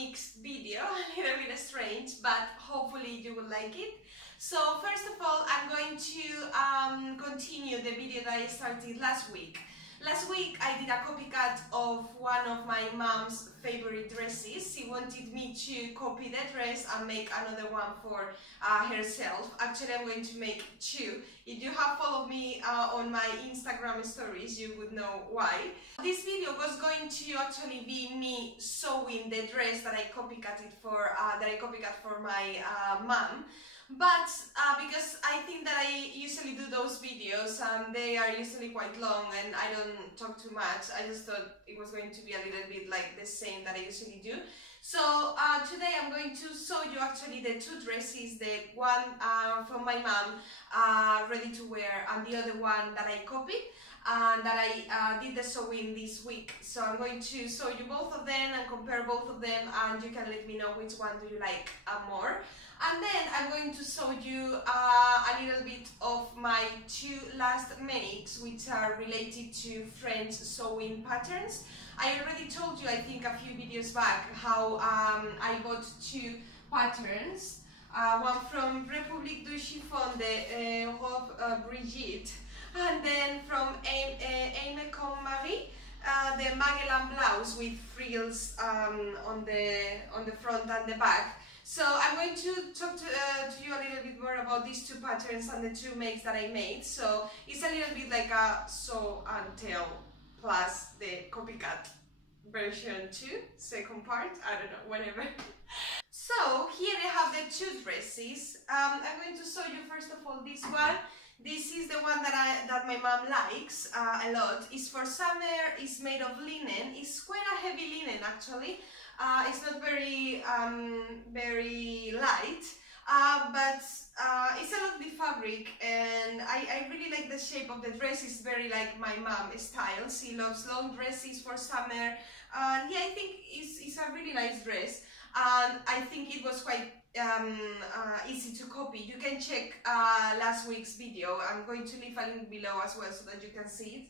mixed video, a little bit strange, but hopefully you will like it. So first of all, I'm going to continue the video that I started last week. Last week I did a copycat of one of my mom's favorite dresses. She wanted me to copy the dress and make another one for herself. Actually, I'm going to make two. If you have followed me on my Instagram stories, you would know why. This video was going to actually be me sewing the dress that I copycatted for my mom. But because I think that I usually do those videos and they are usually quite long and I don't talk too much, I just thought it was going to be a little bit like the same that I usually do. So today I'm going to show you actually the two dresses, the one from my mom, ready to wear, and the other one that I copied and that I did the sewing this week. So I'm going to show you both of them and compare both of them, and you can let me know which one do you like more. And then I'm going to show you a little bit of my two last makes, which are related to French sewing patterns. I already told you, I think a few videos back, how I bought two patterns. One from République du Chiffon de Robe Brigitte, and then from Aime Comme Marie, the Magellan blouse with frills on the front and the back. So I'm going to talk to you a little bit more about these two patterns and the two makes that I made. So it's a little bit like a show and tell plus the copycat version 2, second part, I don't know, whatever. So here I have the two dresses. I'm going to show you first of all this one. This is the one that my mom likes a lot. It's for summer, it's made of linen. It's quite a heavy linen actually. It's not very light, but it's a lovely fabric, and I really like the shape of the dress. It's very like my mom style. She loves long dresses for summer, and yeah, I think it's a really nice dress, and I think it was quite easy to copy. You can check last week's video. I'm going to leave a link below as well so that you can see it.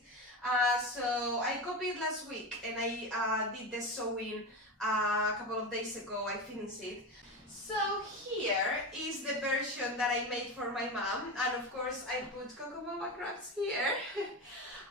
So I copied last week, and I did the sewing a couple of days ago. I finished it. So here is the version that I made for my mom, and of course I put CocoWawa Crafts here.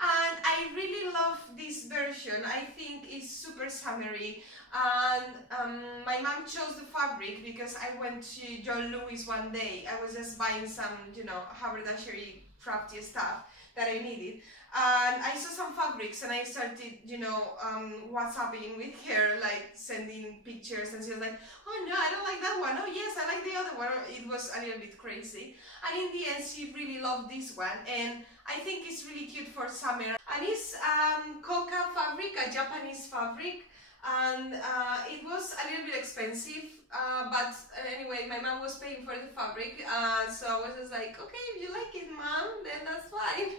And I really love this version. I think it's super summery, and my mom chose the fabric because I went to John Lewis one day. I was just buying some, you know, haberdashery crafty stuff that I needed, and I saw some fabrics and I started, you know, WhatsApping with her, like sending pictures, and she was like, oh no, I don't like that one, oh yes, I like the other one. It was a little bit crazy, and in the end she really loved this one, and I think it's really cute for summer. And it's Kokka fabric, a Japanese fabric, and it was a little bit expensive, but anyway, my mom was paying for the fabric, so I was just like, okay, if you like it, mom, then that's fine.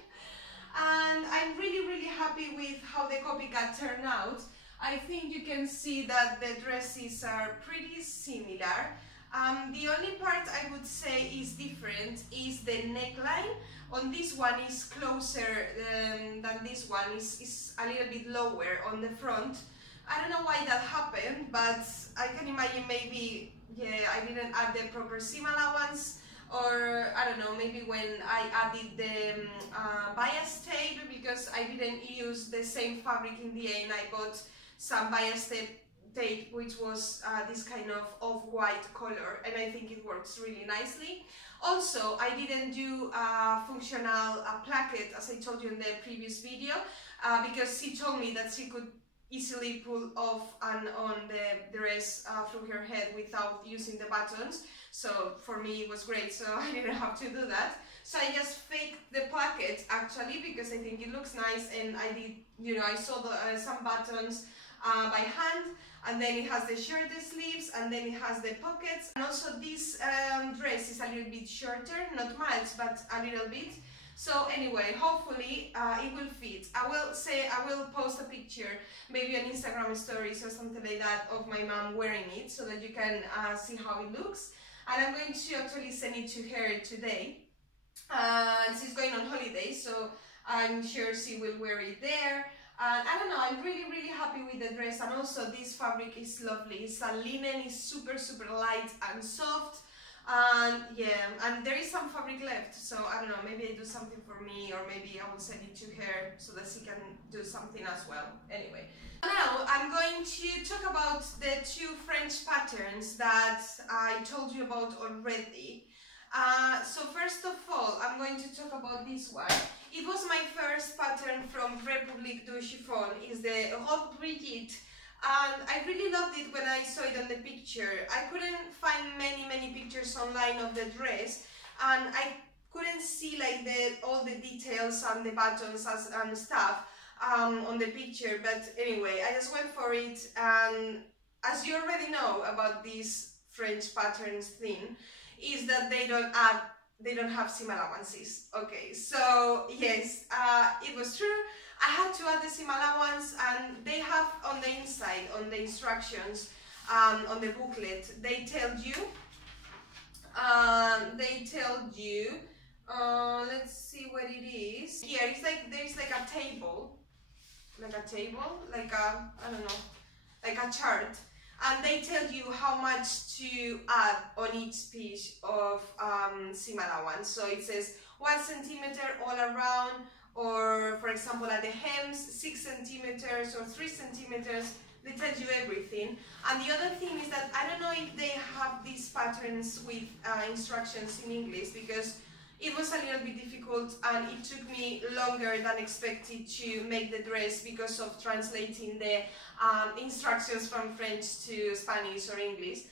And I'm really happy with how the copycat turned out. I think you can see that the dresses are pretty similar. The only part I would say is different is the neckline. On this one is closer than this one, is a little bit lower on the front. I don't know why that happened, but I can imagine maybe, yeah, I didn't add the proper seam allowance, or I don't know, maybe when I added the bias tape, because I didn't use the same fabric in the end. I bought some bias tape which was this kind of off-white color, and I think it works really nicely. Also, I didn't do functional placket as I told you in the previous video, because she told me that she could easily pull off and on the dress through her head without using the buttons. So for me it was great, so I didn't have to do that. So I just faked the placket actually, because I think it looks nice, and I did, you know, I saw some buttons by hand, and then it has the shirted sleeves, and then it has the pockets. And also this dress is a little bit shorter, not much, but a little bit. So anyway, hopefully it will fit. I will post a picture, maybe on Instagram stories or something like that, of my mom wearing it, so that you can see how it looks. And I'm going to actually send it to her today. She's going on holiday, so I'm sure she will wear it there. And I don't know, I'm really happy with the dress, and also this fabric is lovely. It's a linen, it's super light and soft. And yeah, and there is some fabric left, so I don't know, maybe I do something for me, or maybe I will send it to her so that she can do something as well. Anyway, now I'm going to talk about the two French patterns that I told you about already. So first of all, I'm going to talk about this one. It was my first pattern from République du Chiffon. It's the Robe Brigitte. And I really loved it when I saw it on the picture. I couldn't find many pictures online of the dress, and I couldn't see like all the details and the buttons and stuff on the picture. But anyway, I just went for it, and as you already know about this French patterns thing, is that they don't have seam allowances. Okay, so yes, it was true. I had to add the seam allowance, and they have on the inside, on the instructions, on the booklet, they tell you, let's see what it is. Here, it's like, there's like a table, like I don't know, like a chart, and they tell you how much to add on each piece of seam allowance. So it says 1 centimeter all around, or for example at the hems 6 centimeters or 3 centimeters. They tell you everything. And the other thing is that I don't know if they have these patterns with instructions in English, because it was a little bit difficult and it took me longer than expected to make the dress because of translating the instructions from French to Spanish or English.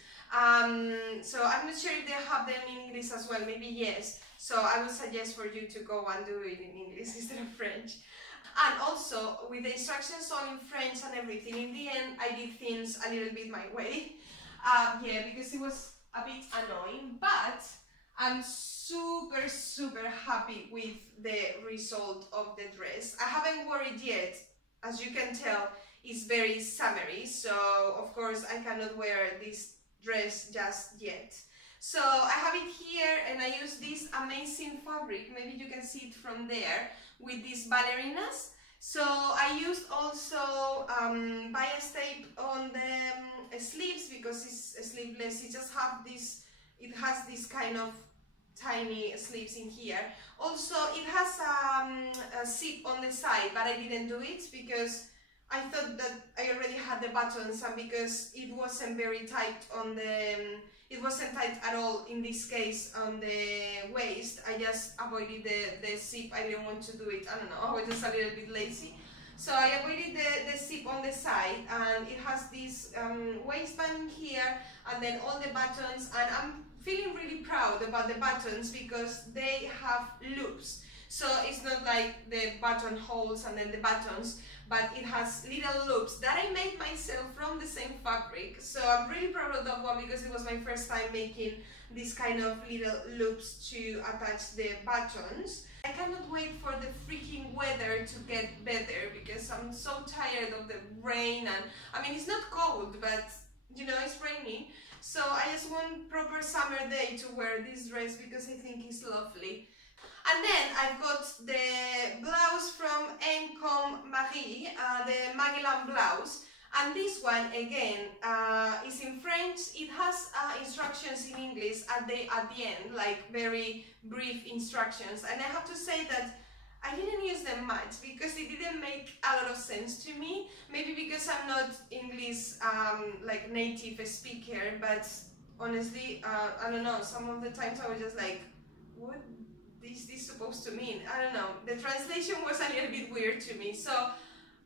So I'm not sure if they have them in English as well, maybe yes. So I would suggest for you to go and do it in English instead of French. And also, with the instructions all in French and everything, in the end I did things a little bit my way. Yeah, because it was a bit annoying, but I'm super happy with the result of the dress. I haven't worn it yet. As you can tell, it's very summery, so of course I cannot wear this dress just yet. So I have it here, and I use this amazing fabric, maybe you can see it from there, with these ballerinas. So I used also bias tape on the sleeves, because it's sleeveless. It just have this, it has this kind of tiny sleeves in here. Also it has a zip on the side, but I didn't do it because I thought that I already had the buttons, and because it wasn't very tight on the, it wasn't tight at all in this case on the waist, I just avoided the zip. I didn't want to do it, I don't know, I was just a little bit lazy. So I avoided the zip on the side, and it has this waistband here, and then all the buttons, and I'm feeling really proud about the buttons because they have loops. So it's not like the button holes and then the buttons, but it has little loops that I made myself from the same fabric. So I'm really proud of that one because it was my first time making this kind of little loops to attach the buttons. I cannot wait for the freaking weather to get better because I'm so tired of the rain, and I mean it's not cold, but you know, it's rainy. So I just want proper summer day to wear this dress because I think it's lovely. And then I've got the blouse from Encom Marie, the Magellan blouse, and this one again is in French. It has instructions in English at the end, like very brief instructions, and I have to say that I didn't use them much because it didn't make a lot of sense to me. Maybe because I'm not English like native speaker, but honestly, I don't know, some of the times I was just like, what is this supposed to mean? I don't know, the translation was a little bit weird to me. So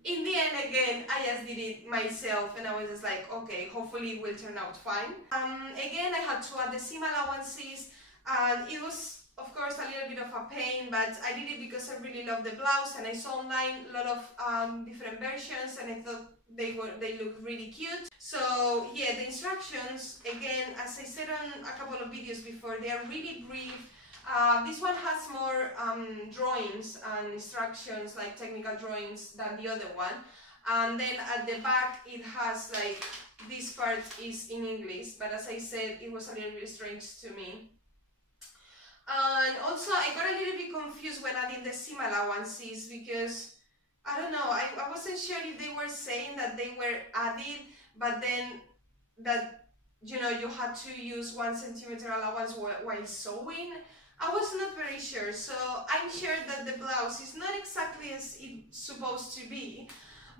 in the end, again, I just did it myself, and I was just like, okay, hopefully it will turn out fine. Again, I had to add the seam allowances, and it was of course a little bit of a pain, but I did it because I really love the blouse, and I saw online a lot of different versions, and I thought they looked really cute. So yeah, the instructions, again, as I said on a couple of videos before, they are really brief. This one has more drawings and instructions, like technical drawings, than the other one. And then at the back it has like, this part is in English, but as I said, it was a little bit strange to me. And also I got a little bit confused when adding the seam allowances because I don't know, I wasn't sure if they were saying that they were added, but then that, you know, you had to use 1 centimeter allowance while sewing. I was not very sure, so I'm sure that the blouse is not exactly as it's supposed to be.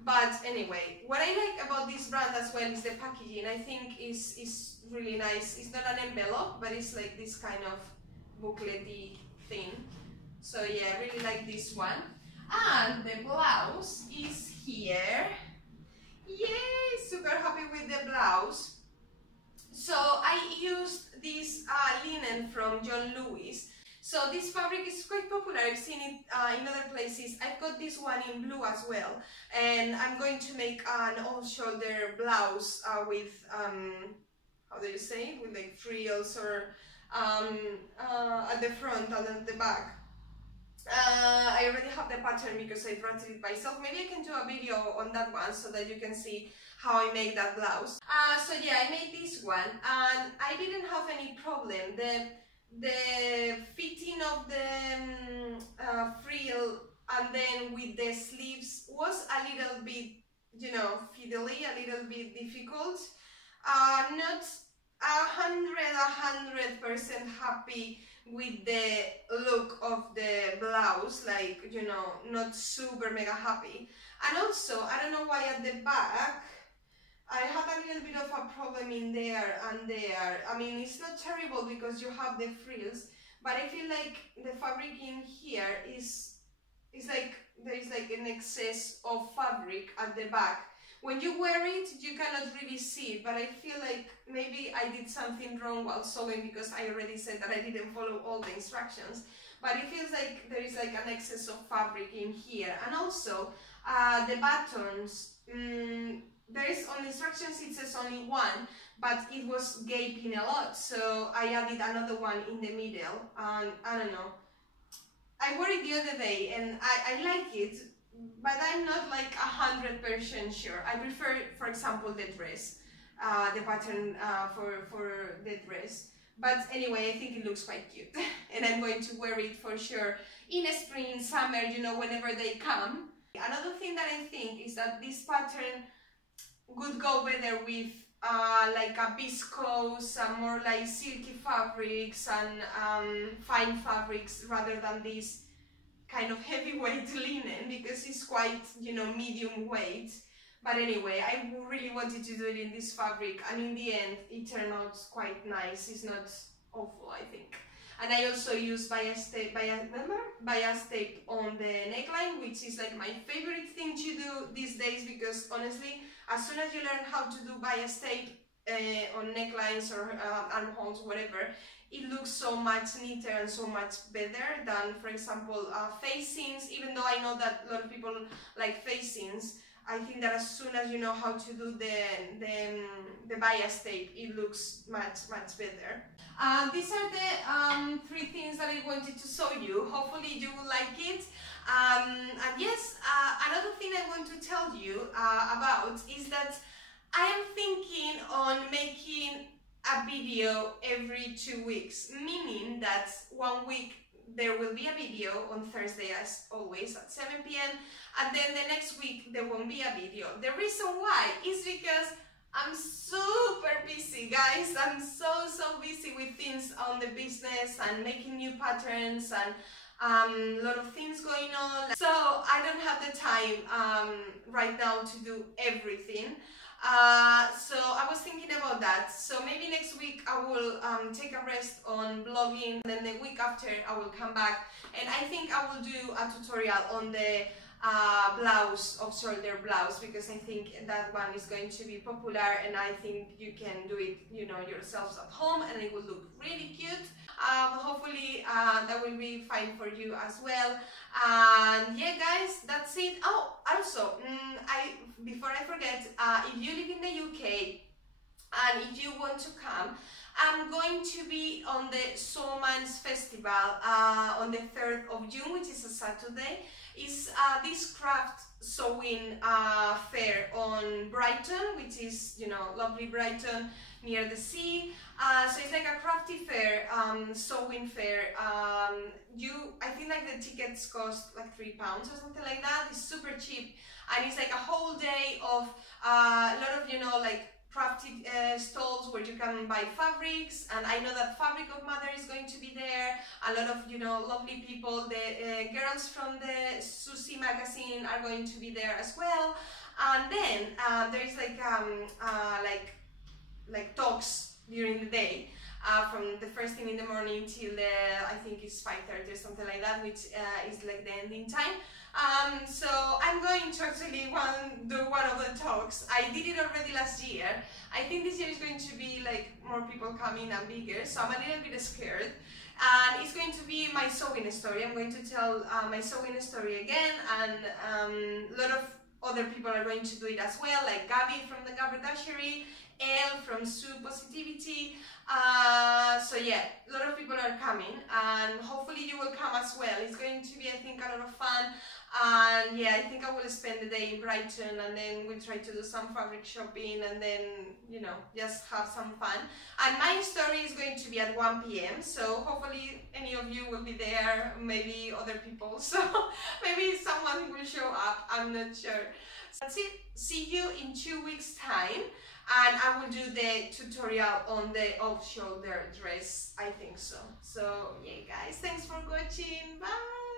But anyway, what I like about this brand as well is the packaging. I think is really nice. It's not an envelope, but it's like this kind of booklety thing. So yeah, I really like this one. And the blouse is here. Yay! Super happy with the blouse. So I used this linen from John Lewis. So this fabric is quite popular. I've seen it in other places. I've got this one in blue as well, and I'm going to make an all-shoulder blouse with how do you say, with like frills or at the front and at the back. I already have the pattern because I drafted it myself. Maybe I can do a video on that one so that you can see how I make that blouse. So yeah, I made this one and I didn't have any problem. The fitting of the frill and then with the sleeves was a little bit, you know, fiddly, a little bit difficult. Not 100% happy with the look of the blouse, like, you know, not super mega happy. And also, I don't know why at the back I had a little bit of a problem in there and there. I mean, it's not terrible because you have the frills, but I feel like the fabric in here is like there is like an excess of fabric at the back. When you wear it, you cannot really see it, but I feel like maybe I did something wrong while sewing because I already said that I didn't follow all the instructions. But it feels like there is like an excess of fabric in here. And also, the buttons, there is on the instructions it says only one, but it was gaping a lot, so I added another one in the middle, and I don't know. I wore it the other day and I like it, but I'm not like 100% sure. I prefer, for example, the dress, the pattern for the dress. But anyway, I think it looks quite cute and I'm going to wear it for sure in spring, summer, you know, whenever they come. Another thing that I think is that this pattern would go better with like a viscose, more like silky fabrics and fine fabrics rather than this kind of heavyweight linen, because it's quite, you know, medium weight. But anyway, I really wanted to do it in this fabric, and in the end it turned out quite nice. It's not awful, I think. And I also use bias tape on the neckline, which is like my favorite thing to do these days, because honestly, as soon as you learn how to do bias tape on necklines or armholes, whatever, it looks so much neater and so much better than, for example, facings. Even though I know that a lot of people like facings, I think that as soon as you know how to do the bias tape, it looks much better. These are the 3 things that I wanted to show you. Hopefully you will like it. And yes, another thing I want to tell you about is that I am thinking on making a video every 2 weeks, meaning that 1 week there will be a video on Thursday as always at 7 p.m. and then the next week there won't be a video. The reason why is because I'm super busy, guys. I'm so busy with things on the business and making new patterns and a lot of things going on. So I don't have the time right now to do everything. So I was thinking about that. So maybe next week I will take a rest on blogging, and then the week after I will come back and I think I will do a tutorial on the blouse, off-shoulder blouse, because I think that one is going to be popular and I think you can do it, you know, yourselves at home and it will look really cute. Hopefully that will be fine for you as well. And yeah, guys, that's it. Oh, also, before I forget, if you live in the UK And if you want to come, I'm going to be on the Soulman's Festival on the 3rd of June, which is a Saturday. It's this craft sewing fair on Brighton, which is, you know, lovely Brighton near the sea. So it's like a crafty fair, sewing fair. I think like the tickets cost like £3 or something like that. It's super cheap, and it's like a whole day of a lot of, you know, like crafted stalls where you can buy fabrics. And I know that Fabric of Mother is going to be there. A lot of, you know, lovely people. The girls from the Susie magazine are going to be there as well. And then there is like talks during the day, from the first thing in the morning till I think it's 5:30 or something like that, which is like the ending time. So I'm going to actually do one of the talks. I did it already last year. I think this year is going to be like more people coming and bigger, so I'm a little bit scared. And it's going to be my sewing story. I'm going to tell my sewing story again, and a lot of other people are going to do it as well, like Gabby from the Gabardashery, Elle from Sue Positivity. So yeah, a lot of people are coming, and hopefully you will come as well. It's going to be, I think, a lot of fun. And yeah, I think I will spend the day in Brighton, and then we'll try to do some fabric shopping, and then, you know, just have some fun. And my story is going to be at 1 p.m. so hopefully any of you will be there, maybe other people, so maybe someone will show up, I'm not sure. That's it. See you in 2 weeks time, and I will do the tutorial on the off-shoulder dress, I think so. So yeah guys, thanks for watching, bye!